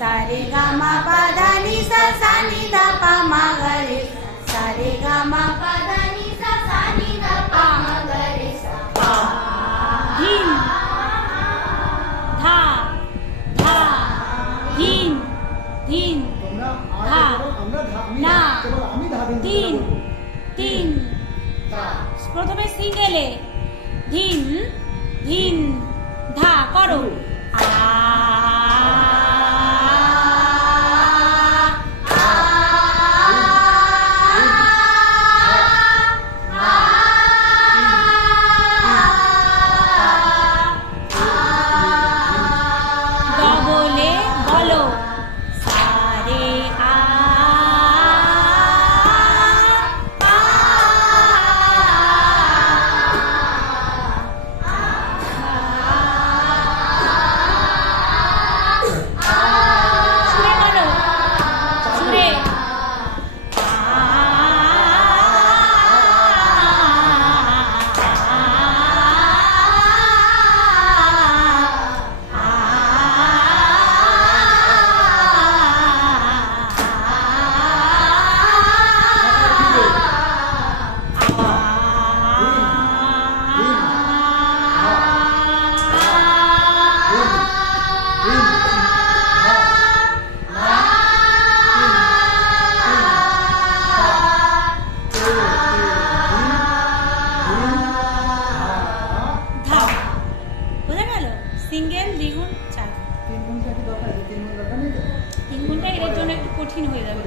सा रे गा मा पा धा नि सा सा नि धा पा मा गा रे सा रे गा मा पा धा नि सा सा नि धा पा मा गा रे सा पा धीन धा धा धीन धीन धा ना तीन तीन প্রথমে সিঙ্গেলে ধীন ধীন ধা করো ডবলে বলো সারে সিঙ্গেল দ্বিগুণ চার 3 গুণটা কি দরকার? 3 গুণ দরকার নেই তো? 3 গুণটা এর জন্য একটু কঠিন হয়ে যাবে।